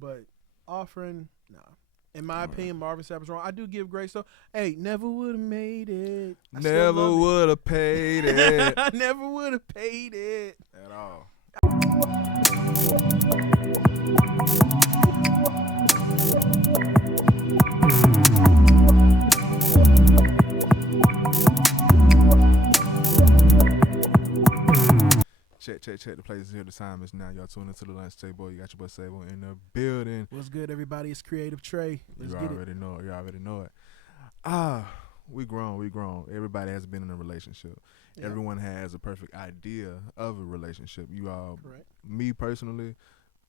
But offering, nah. In my opinion, Marvin Sapp is wrong. I do give grace though. Hey, never would have made it. Never would have paid it. I never would have paid it At all. Check. The place is here. The time is now. Y'all tune into the lunch table. You got your boy Sable in the building. What's good, everybody? It's Creative Trey. Let's get it. You already know it. We grown. Everybody has been in a relationship. Yeah. Everyone has a perfect idea of a relationship. Correct. Me personally,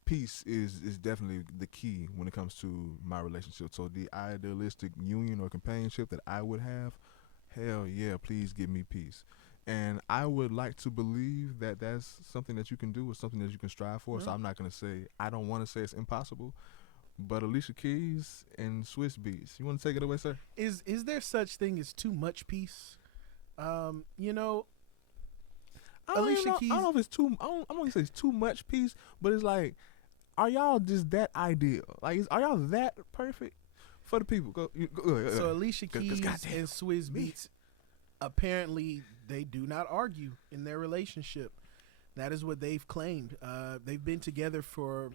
peace is definitely the key when it comes to my relationship. So the idealistic union or companionship that I would have, hell yeah, please give me peace. And I would like to believe that that's something that you can do or something that you can strive for. Mm-hmm. So I'm not going to say, I don't want to say it's impossible. But Alicia Keys and Swizz Beatz, you want to take it away, sir? Is there such thing as too much peace? Alicia Keys. I don't know if it's too. I'm gonna say it's too much peace, but it's like, are y'all just that ideal? Like, are y'all that perfect for the people? Go. So Alicia Keys and Swizz Beatz, apparently they do not argue in their relationship. That is what they've claimed. They've been together for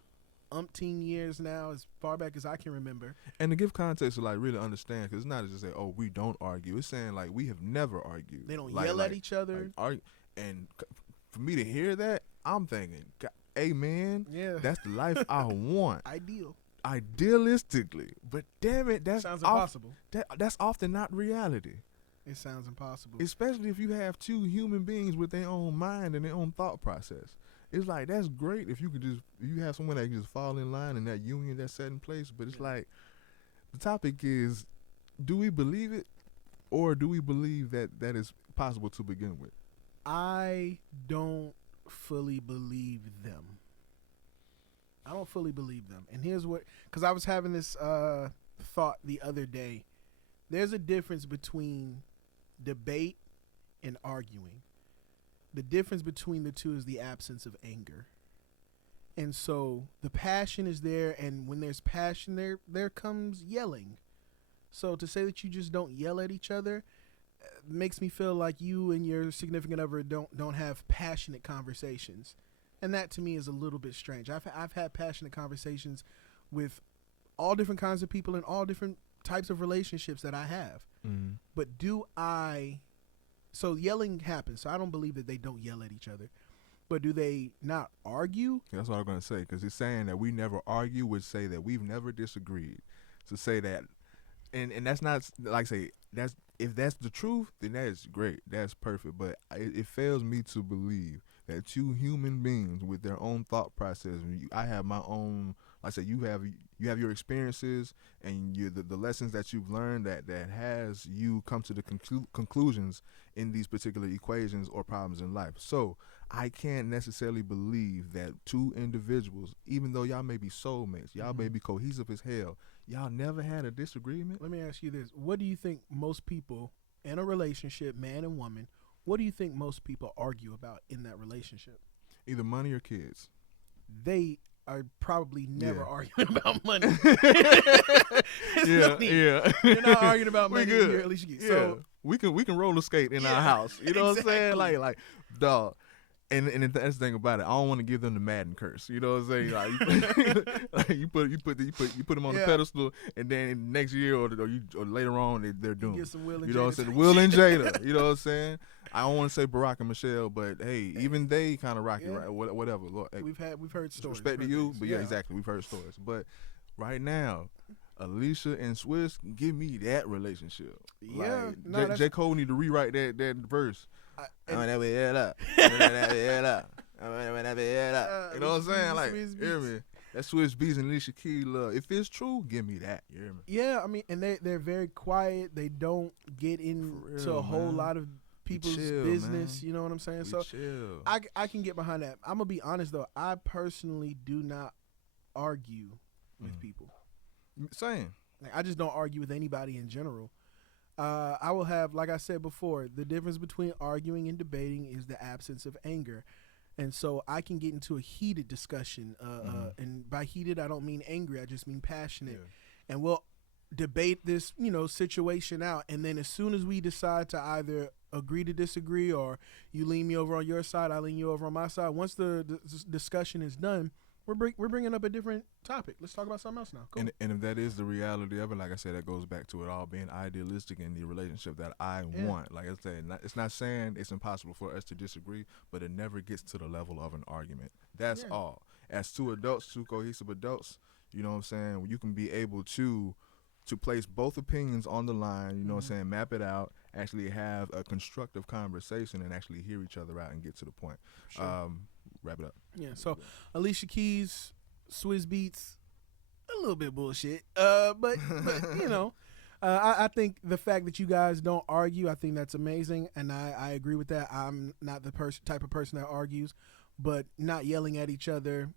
umpteen years now, as far back as I can remember. And to give context to like really understand, because it's not just say, oh, we don't argue. It's saying like we have never argued. They don't yell at each other. And for me to hear that, I'm thinking, amen. Yeah, that's the life I want. Idealistically, but damn it, that sounds impossible. That's often not reality. It sounds impossible, especially if you have two human beings with their own mind and their own thought process. It's like, that's great if you have someone that can just fall in line and that union that's set in place. But it's like, the topic is, do we believe it, or do we believe that is possible to begin with? I don't fully believe them. And here's what, because I was having this thought the other day. There's a difference between debate and arguing. The difference between the two is the absence of anger. And so the passion is there, and when there's passion, there comes yelling. So to say that you just don't yell at each other makes me feel like you and your significant other don't have passionate conversations. And that to me is a little bit strange. I've had passionate conversations with all different kinds of people in all different types of relationships that I have. Mm-hmm. But so yelling happens. So I don't believe that they don't yell at each other. But do they not argue? That's what I'm going to say, because it's saying that we never argue would say that we've never disagreed. To say that, and that's not, like say, if that's the truth, then that is great. That's perfect. But it fails me to believe that two human beings with their own thought process, I have my own, like I said, you have your experiences and the lessons that you've learned that has you come to the conclusions in these particular equations or problems in life. So I can't necessarily believe that two individuals, even though y'all may be soulmates, y'all may be cohesive as hell, y'all never had a disagreement. Let me ask you this. What do you think most people in a relationship, man and woman, what do you think most people argue about in that relationship? Either money or kids. They are probably never arguing about money. Yeah. You're not arguing about money. Good. At least you get. Yeah. So we can roller skate in our house. You know what I'm saying? Like dog. And that's the thing about it. I don't want to give them the Madden curse. You know what I'm saying? Like you put them on the pedestal, and then next year or later on they're doomed. Get some Will and you know what I'm saying? Will and Jada. You know what I'm saying? I don't want to say Barack and Michelle, but hey, even they kind of rock it, right? Whatever. Look, hey, we've heard stories. Respect to you, but yeah, exactly. We've heard stories. But right now, Alicia and Swizz, give me that relationship. Yeah, like, J. Cole need to rewrite that verse. You know what I'm saying? Like, hear me? That's Swizz Beatz and Alicia Keys love. If it's true, give me that. You hear me? Yeah, I mean, and they're very quiet. They don't get into a whole lot of people's business. Man. You know what I'm saying? I can get behind that. I'm gonna be honest though. I personally do not argue with people. Same. Like, I just don't argue with anybody in general. I will have, like I said before, the difference between arguing and debating is the absence of anger. And so I can get into a heated discussion. And by heated, I don't mean angry. I just mean passionate. Yeah. And we'll debate this, situation out. And then as soon as we decide to either agree to disagree, or you lean me over on your side, I lean you over on my side, once the discussion is done, we're bringing up a different topic. Let's talk about something else now. Cool. And if that is the reality of it, like I said, that goes back to it all being idealistic in the relationship that I want. Like I said, it's not saying it's impossible for us to disagree, but it never gets to the level of an argument. That's all. As two adults, two cohesive adults, you know what I'm saying, you can be able to place both opinions on the line, you know what I'm saying, map it out, actually have a constructive conversation and actually hear each other out and get to the point. Sure. Wrap it up. Yeah, so Alicia Keys, Swizz Beatz, a little bit bullshit. But I think the fact that you guys don't argue, I think that's amazing, and I agree with that. I'm not the type of person that argues, but not yelling at each other,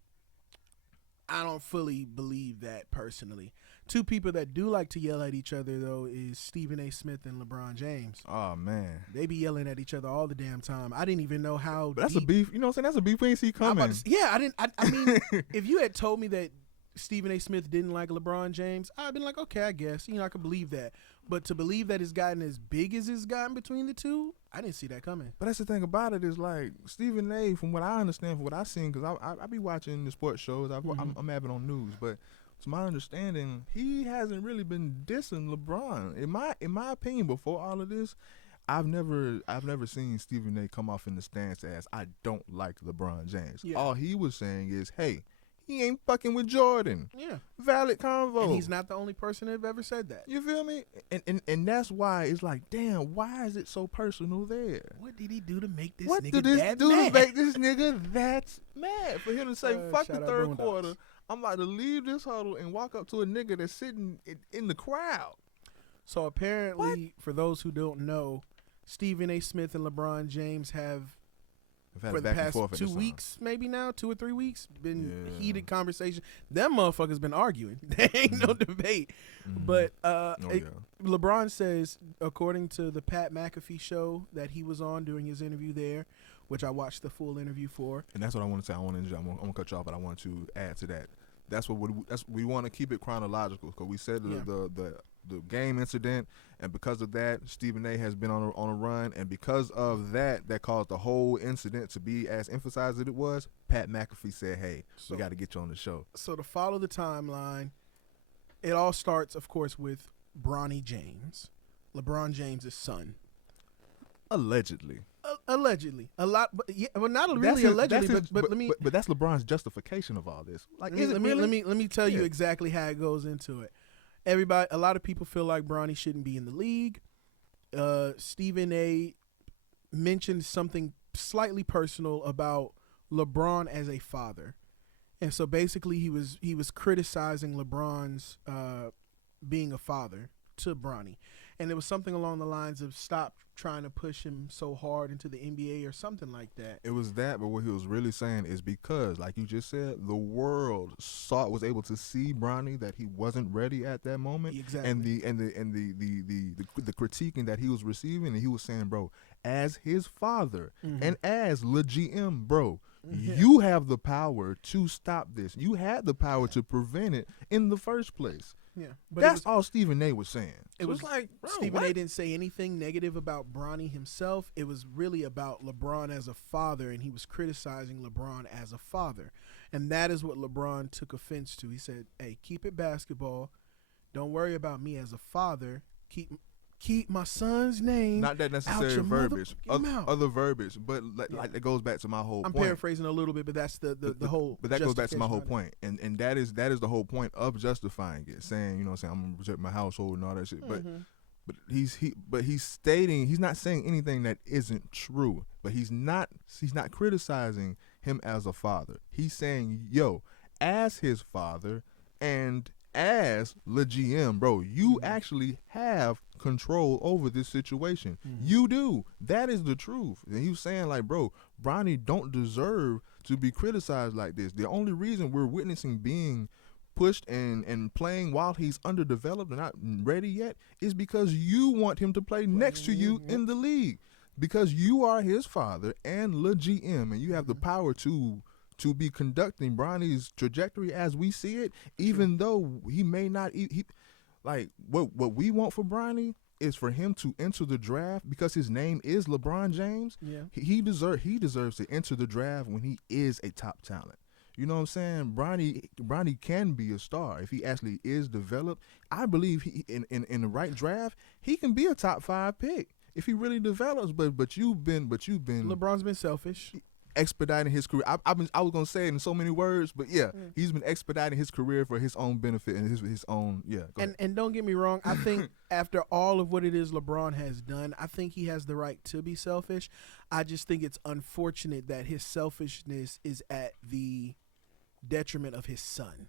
I don't fully believe that personally. Two people that do like to yell at each other, though, is Stephen A. Smith and LeBron James. Oh, man. They be yelling at each other all the damn time. I didn't even know how But that's a beef. You know what I'm saying? That's a beef we ain't see coming. I mean, if you had told me that Stephen A. Smith didn't like LeBron James, I'd been like, okay, I guess. I could believe that. But to believe that it's gotten as big as it's gotten between the two, I didn't see that coming. But that's the thing about it is, like, Stephen A., from what I understand, from what I've seen, because I be watching the sports shows. I'm avid on news. But to my understanding, he hasn't really been dissing LeBron. In my opinion, before all of this, I've never seen Stephen A. come off in the stance as, I don't like LeBron James. Yeah. All he was saying is, hey, he ain't fucking with Jordan. Yeah. Valid convo. And he's not the only person that have ever said that. You feel me? And that's why it's like, damn, why is it so personal there? What did he do to make this what nigga did this that do mad? To make this nigga that mad? For him to say, fuck the third Boondocks. quarter, I'm about to leave this huddle and walk up to a nigga that's sitting in the crowd. So apparently, for those who don't know, Stephen A. Smith and LeBron James have, for the past 2 weeks, maybe now, 2 or 3 weeks, been heated conversation. Them motherfuckers been arguing. There ain't no debate. But LeBron says, according to the Pat McAfee show that he was on during his interview there, which I watched the full interview for. And that's what I want to say. I'm gonna cut you off, but I want to add to that. We want to keep it chronological, because we said the game incident, and because of that, Stephen A. has been on a run, and because of that caused the whole incident to be as emphasized as it was. Pat McAfee said, "Hey, we got to get you on the show." So to follow the timeline, it all starts, of course, with Bronny James, LeBron James' son, allegedly. Allegedly, a lot, but not really allegedly. But let me. But that's LeBron's justification of all this. Like, let me tell you exactly how it goes into it. A lot of people feel like Bronny shouldn't be in the league. Stephen A. mentioned something slightly personal about LeBron as a father, and so basically he was criticizing LeBron's being a father to Bronny, and it was something along the lines of stop trying to push him so hard into the NBA or something like that. It was that, but what he was really saying is because, like you just said, the world was able to see Bronny that he wasn't ready at that moment. Exactly. And the critiquing that he was receiving, and he was saying, bro, as his father and as the GM, bro, you have the power to stop this. You had the power to prevent it in the first place. Yeah, but that's all Stephen A. was saying. It was like, bro, Stephen A. didn't say anything negative about Bronny himself. It was really about LeBron as a father, and he was criticizing LeBron as a father. And that is what LeBron took offense to. He said, hey, keep it basketball. Don't worry about me as a father. Keep my son's name. Not that necessary verbiage. Other verbiage. But like it goes back to my whole point. I'm paraphrasing a little bit, but that's the whole. But that goes back to my whole point. And that is the whole point of justifying it. Saying, you know what I'm saying, I'm gonna protect my household and all that shit. But he's stating, he's not saying anything that isn't true. But he's not criticizing him as a father. He's saying, yo, as his father and as the GM, bro, you actually have control over this situation. You do. That is the truth. And he was saying, like, bro, Bronny don't deserve to be criticized like this. The only reason we're witnessing being pushed and playing while he's underdeveloped and not ready yet is because you want him to play next to you in the league. because you are his father and the GM, and you have the power to be conducting Bronny's trajectory as we see it, even though he may not. He like what we want for Bronny is for him to enter the draft because his name is LeBron James. Yeah, he deserves to enter the draft when he is a top talent. You know what I'm saying? Bronny can be a star if he actually is developed. I believe he in the right draft, he can be a top 5 pick if he really develops. But you've been LeBron's been selfish. Expediting his career. I was gonna say it in so many words, but yeah, he's been expediting his career for his own benefit and his own And don't get me wrong, I think after all of what it is LeBron has done, I think he has the right to be selfish. I just think it's unfortunate that his selfishness is at the detriment of his son.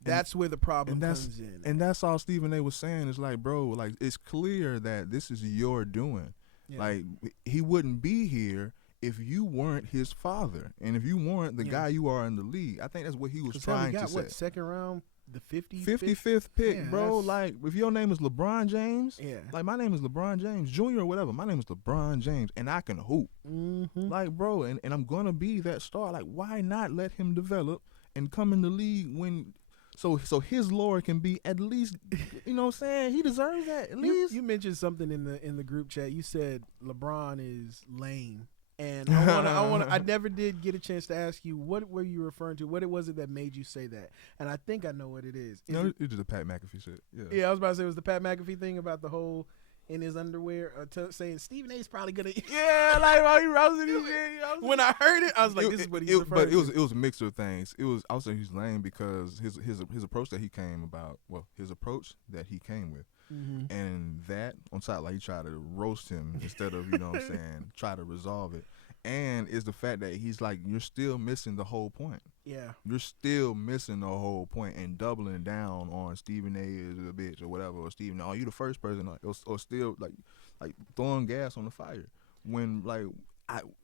That's where the problem comes in. And that's all Stephen A was saying. Is like, bro, like it's clear that this is your doing. Yeah. Like he wouldn't be here if you weren't his father, and if you weren't the guy you are in the league. I think that's what he was trying to say. What, second round, the 55th pick, bro. Like if your name is LeBron James, yeah. Like my name is LeBron James Jr. or whatever. My name is LeBron James, and I can hoop. Mm-hmm. Like, bro, and I'm gonna be that star. Like, why not let him develop and come in the league when? So his lore can be at least, you know what I'm saying? He deserves that at least. You mentioned something in the group chat. You said LeBron is lame. And I never did get a chance to ask you what were you referring to? What was it that made you say that? And I think I know what it is. No, it's just a Pat McAfee shit. Yeah, I was about to say it was the Pat McAfee thing about the whole in his underwear saying Stephen A's probably gonna. Yeah, like while he rousing his shit. When I heard it, I was like, "This is what he's referring to." But it was a mixture of things. I would say he's lame because his approach that he came about. Well, his approach that he came with. Mm-hmm. And that on top, like he tried to roast him instead of, you know what I'm saying, try to resolve it. And is the fact that he's like, you're still missing the whole point. Yeah. You're still missing the whole point and doubling down on Stephen A is a bitch or whatever, or Stephen, oh, you the first person, or still like throwing gas on the fire. When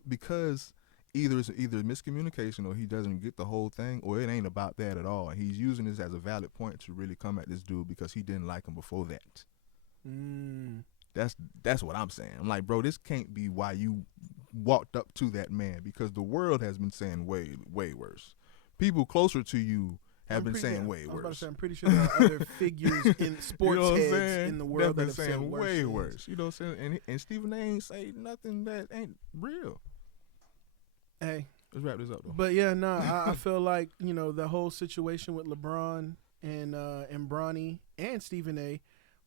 because either it's miscommunication or he doesn't get the whole thing, or it ain't about that at all. And he's using this as a valid point to really come at this dude because he didn't like him before that. That's what I'm saying. I'm like, bro, this can't be why you walked up to that man, because the world has been saying way worse. People closer to you have been saying way worse. I'm pretty sure there are other figures in sports heads in the world that have said way worse. You know what I'm saying? And Stephen A ain't say nothing that ain't real. Hey, let's wrap this up though. But yeah, I feel like, you know, the whole situation with LeBron and Bronny and Stephen A.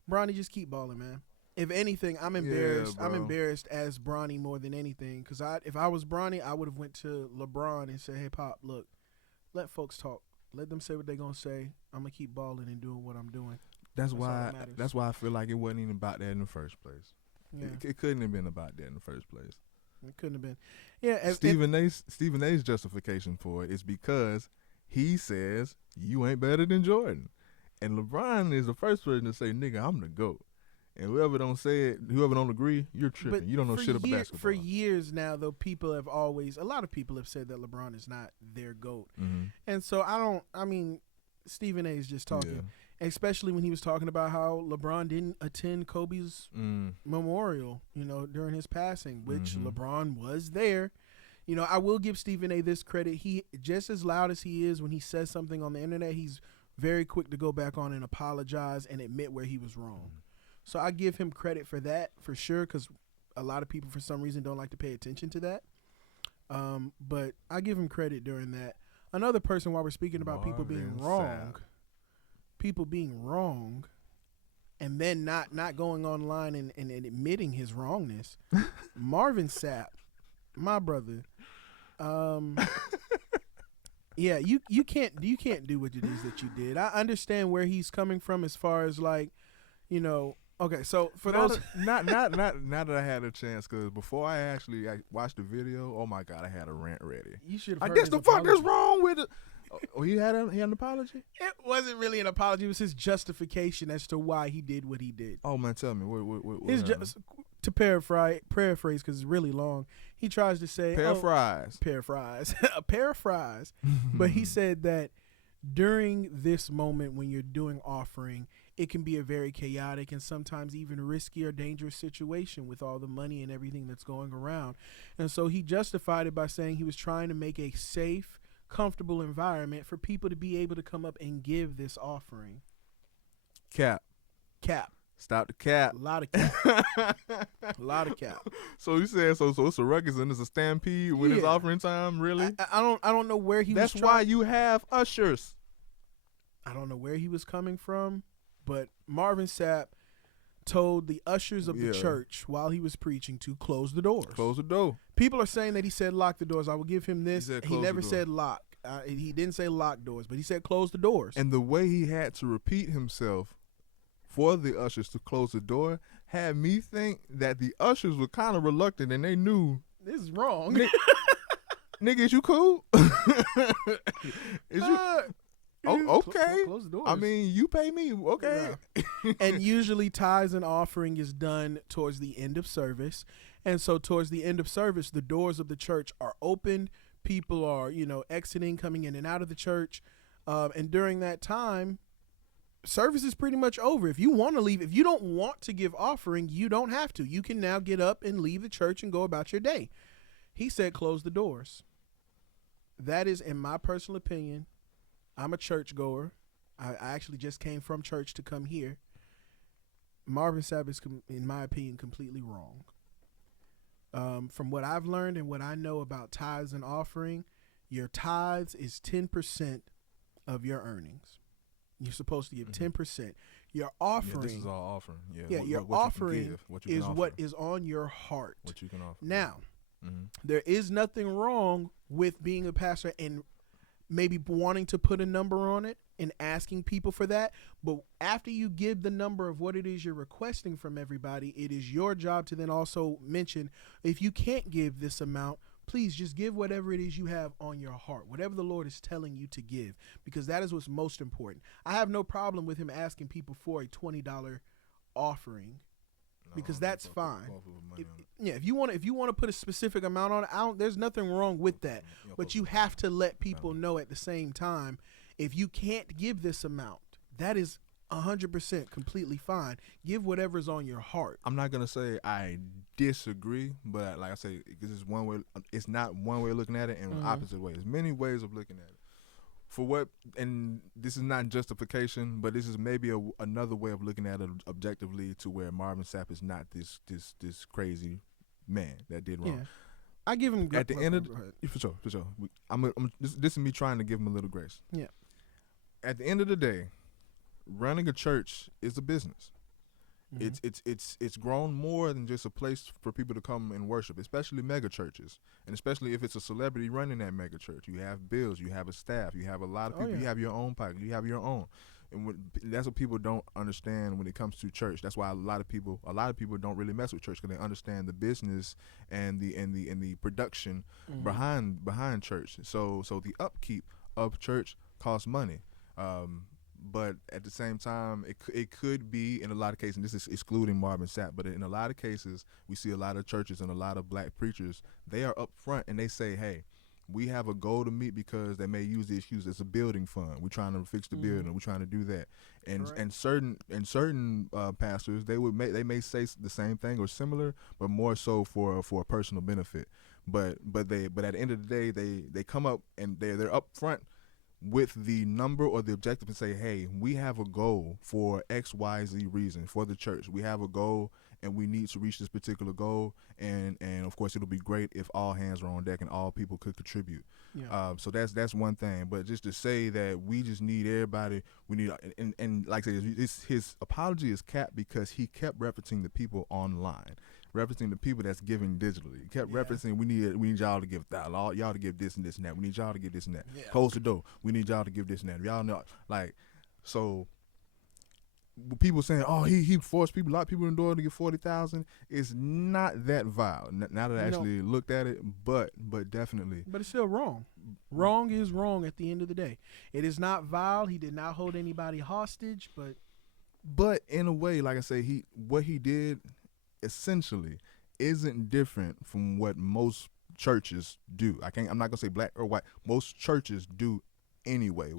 Bronny, just keep balling, man. If anything, I'm embarrassed. I'm embarrassed as Bronny more than anything, because if I was Bronny, I would have went to LeBron and said, "Hey, Pop, look, let folks talk. Let them say what they're gonna say. I'm gonna keep balling and doing what I'm doing." That's why I feel like it wasn't even about that in the first place. Yeah. It couldn't have been about that in the first place. It couldn't have been. Yeah. Stephen A's justification for it is because he says you ain't better than Jordan, and LeBron is the first person to say, "Nigga, I'm the GOAT." And whoever don't say it, whoever don't agree, you're tripping. But you don't know shit about basketball. For years now, though, a lot of people have said that LeBron is not their GOAT. Mm-hmm. And so Stephen A is just talking, especially when he was talking about how LeBron didn't attend Kobe's memorial, you know, during his passing, which LeBron was there. You know, I will give Stephen A this credit. He, just as loud as he is when he says something on the internet, he's very quick to go back on and apologize and admit where he was wrong. So I give him credit for that, for sure, because a lot of people, for some reason, don't like to pay attention to that. But I give him credit during that. Another person, while we're speaking about people being wrong, and then not going online and admitting his wrongness, Marvin Sapp, my brother. Yeah, you can't do what it is that you did. I understand where he's coming from as far as, like, you know. Okay, so for those not that I had a chance, because before I watched the video, oh my God, I had a rant ready. You should have. I guess the fuck is wrong with it. Oh, he had an apology? It wasn't really an apology. It was his justification as to why he did what he did. Oh man, tell me what his to paraphrase because it's really long. He tries to say paraphrase, a pair of fries, but he said that during this moment when you're doing offering, it can be a very chaotic and sometimes even risky or dangerous situation with all the money and everything that's going around. And so he justified it by saying he was trying to make a safe, comfortable environment for people to be able to come up and give this offering. Cap. Stop the cap. A lot of cap. A lot of cap. So you said so it's a ruckus and it's a stampede when it's offering time, really? I don't know where he was. That's why you have ushers. I don't know where he was coming from, but Marvin Sapp told the ushers of the church while he was preaching to close the doors. Close the door. People are saying that he said lock the doors. I will give him this. He never said lock. He didn't say lock doors, but he said close the doors. And the way he had to repeat himself for the ushers to close the door had me think that the ushers were kind of reluctant and they knew this is wrong. Nigga, is you cool? Okay. Close the doors. I mean, you pay me. Okay. Yeah. And usually tithes and offering is done towards the end of service. And so towards the end of service, the doors of the church are opened. People are, exiting, coming in and out of the church. And during that time, service is pretty much over. If you want to leave, if you don't want to give offering, you don't have to. You can now get up and leave the church and go about your day. He said close the doors. That is, in my personal opinion, I'm a church goer. I actually just came from church to come here. Marvin Sapp is, in my opinion, completely wrong. From what I've learned and what I know about tithes and offering, your tithes is 10% of your earnings. You're supposed to give 10%. Your offering. Yeah, this is all offering. Yeah, your offering is what is on your heart. What you can offer. Now, there is nothing wrong with being a pastor and maybe wanting to put a number on it and asking people for that. But after you give the number of what it is you're requesting from everybody, it is your job to then also mention, if you can't give this amount, please just give whatever it is you have on your heart, whatever the Lord is telling you to give, because that is what's most important. I have no problem with him asking people for a $20 offering, because that's fine. If you want to put a specific amount on it, there's nothing wrong with that. But you have to let people know at the same time, if you can't give this amount, that is 100% completely fine. Give whatever's on your heart. I'm not gonna say I disagree, but like I say, this is one way. It's not one way of looking at it, and opposite way. There's many ways of looking at it. For what, and this is not justification, but this is maybe another way of looking at it objectively, to where Marvin Sapp is not this crazy man that did wrong. Yeah. I give him at the end of for sure. This is me trying to give him a little grace. Yeah. At the end of the day, running a church is a business. It's grown more than just a place for people to come and worship, especially mega churches, and especially if it's a celebrity running that mega church. You have bills, you have a staff, you have a lot of people, you have your own pocket, you have your own, and that's what people don't understand when it comes to church. That's why a lot of people don't really mess with church, because they understand the business and the production behind church. So the upkeep of church costs money. But at the same time, it could be, in a lot of cases, and this is excluding Marvin Sapp, but in a lot of cases, we see a lot of churches and a lot of black preachers, they are up front and they say, hey, we have a goal to meet, because they may use the excuse, it's a building fund. We're trying to fix the building. We're trying to do that. And certain pastors, they may say the same thing or similar, but more so for a personal benefit. But at the end of the day, they come up and they're up front with the number or the objective and say, hey, we have a goal for XYZ reason for the church. We have a goal and we need to reach this particular goal. And of course, it'll be great if all hands are on deck and all people could contribute. Yeah. So that's one thing. But just to say that we just need everybody, we need, and like I said, his apology is capped because he kept referencing the people online, referencing the people that's giving digitally. He kept referencing, we need y'all to give y'all to give this and this and that. We need y'all to give this and that. Yeah. Close the door. We need y'all to give this and that. Y'all know, like, so people saying, oh, he forced people, a lot of people in the door to get 40,000. It's not that vile. Now that I actually looked at it, but definitely. But it's still wrong. Wrong is wrong at the end of the day. It is not vile. He did not hold anybody hostage, but in a way, like I say, what he did essentially isn't different from what most churches do. I'm not gonna say black or white. Most churches do anyway.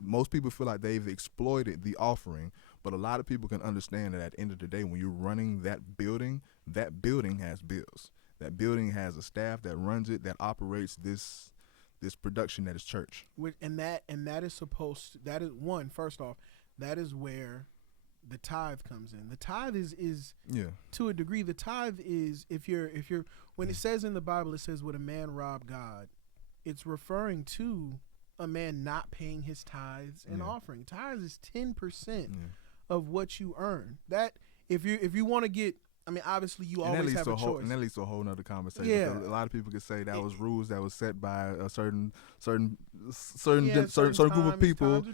Most people feel like they've exploited the offering, but a lot of people can understand that at the end of the day, when you're running that building has bills. That building has a staff that runs it, that operates this production that is church. And that is supposed to, that is one, first off, that is where the tithe comes in. The tithe is to a degree, the tithe is, if you're when it says in the Bible, it says, would a man rob God? It's referring to a man not paying his tithes and offering. Tithes is 10% of what you earn. That if you want to get, I mean, obviously you always have a choice. And that leads to a whole nother conversation. Yeah. A lot of people could say that was rules that was set by a certain group of people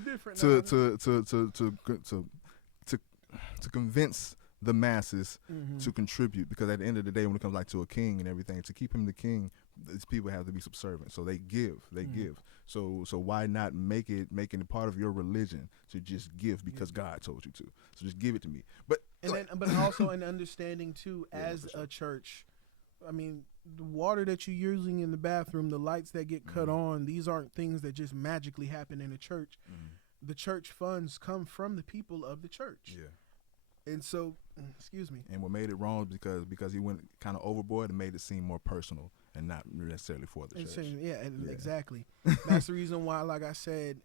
to convince the masses to contribute, because at the end of the day, when it comes like to a king and everything, to keep him the king, these people have to be subservient. So they give. So why not making it part of your religion to just give because God told you to? So just give it to me. But also an understanding too, as a church. I mean, the water that you're using in the bathroom, the lights that get cut on, these aren't things that just magically happen in a church. The church funds come from the people of the church. Yeah. And so, excuse me. And what made it wrong because he went kind of overboard and made it seem more personal and not necessarily for the church. Exactly. That's the reason why, like I said,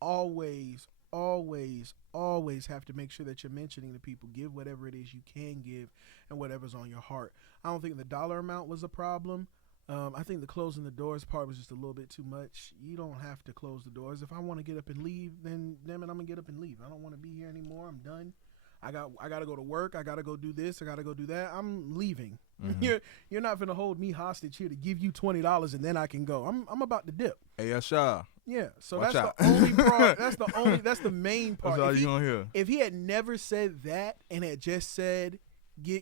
always have to make sure that you're mentioning to people, give whatever it is you can give and whatever's on your heart. I don't think the dollar amount was a problem. I think the closing the doors part was just a little bit too much. You don't have to close the doors. If I want to get up and leave, then damn it, I'm going to get up and leave. I don't want to be here anymore. I'm done. I got to go to work. I got to go do this. I got to go do that. I'm leaving. You're not going to hold me hostage here to give you $20 and then I can go. I'm about to dip. Hey, Alicia. Yeah. So Watch that's out. the only part. That's the main part. That's all you gonna hear. If he had never said that and had just said,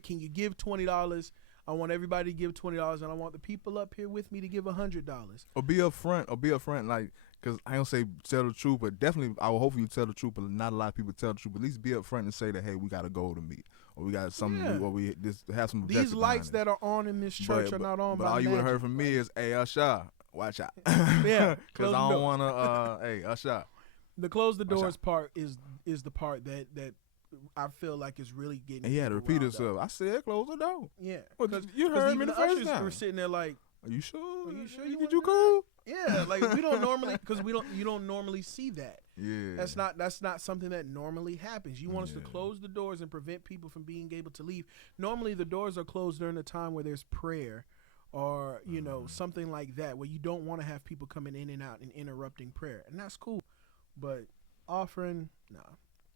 can you give $20? I want everybody to give $20 and I want the people up here with me to give $100. Or be upfront, like, because I don't say tell the truth, but definitely I will hope you tell the truth, but not a lot of people tell the truth. But at least be upfront and say that, hey, we got to go to meet, or we got something, or we just have some. These lights that are on in this church are not on. But all you would have heard from me is, hey, Usher, watch out. Yeah, because I don't want to. Hey, Usher. The close the doors part is the part that I feel like is really getting. And he had to repeat himself. I said, close the door. Yeah, because you heard me the first time. Were sitting there like, are you sure? Are you sure you cool? Yeah, like we don't normally, because you don't normally see that. Yeah, that's not something that normally happens. You want us to close the doors and prevent people from being able to leave. Normally the doors are closed during a time where there's prayer, or something like that, where you don't want to have people coming in and out and interrupting prayer, and that's cool. But offering, nah.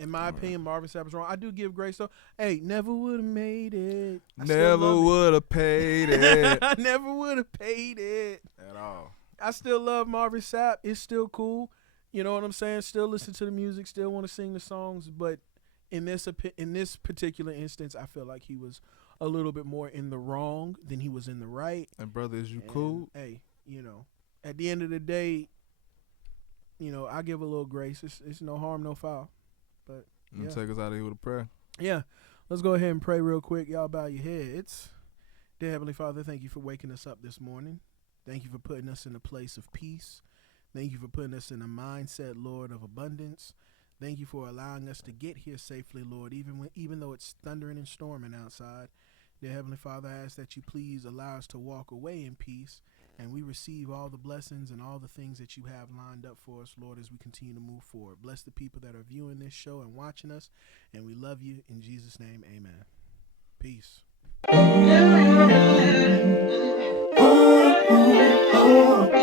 In my opinion, Marvin Sapp is wrong. I do give grace though. Hey, never would have made it. Never would have paid it. I never would have paid it at all. I still love Marvin Sapp. It's still cool. You know what I'm saying? Still listen to the music. Still want to sing the songs. But in this particular instance, I feel like he was a little bit more in the wrong than he was in the right. And brother, is you cool? Hey, at the end of the day, I give a little grace. It's no harm, no foul. But take us out of here with a prayer. Yeah. Let's go ahead and pray real quick. Y'all bow your heads. Dear Heavenly Father, thank you for waking us up this morning. Thank you for putting us in a place of peace. Thank you for putting us in a mindset, Lord, of abundance. Thank you for allowing us to get here safely, Lord, even though it's thundering and storming outside. Dear Heavenly Father, I ask that you please allow us to walk away in peace, and we receive all the blessings and all the things that you have lined up for us, Lord, as we continue to move forward. Bless the people that are viewing this show and watching us, and we love you. In Jesus' name, amen. Peace. Oh, oh, oh.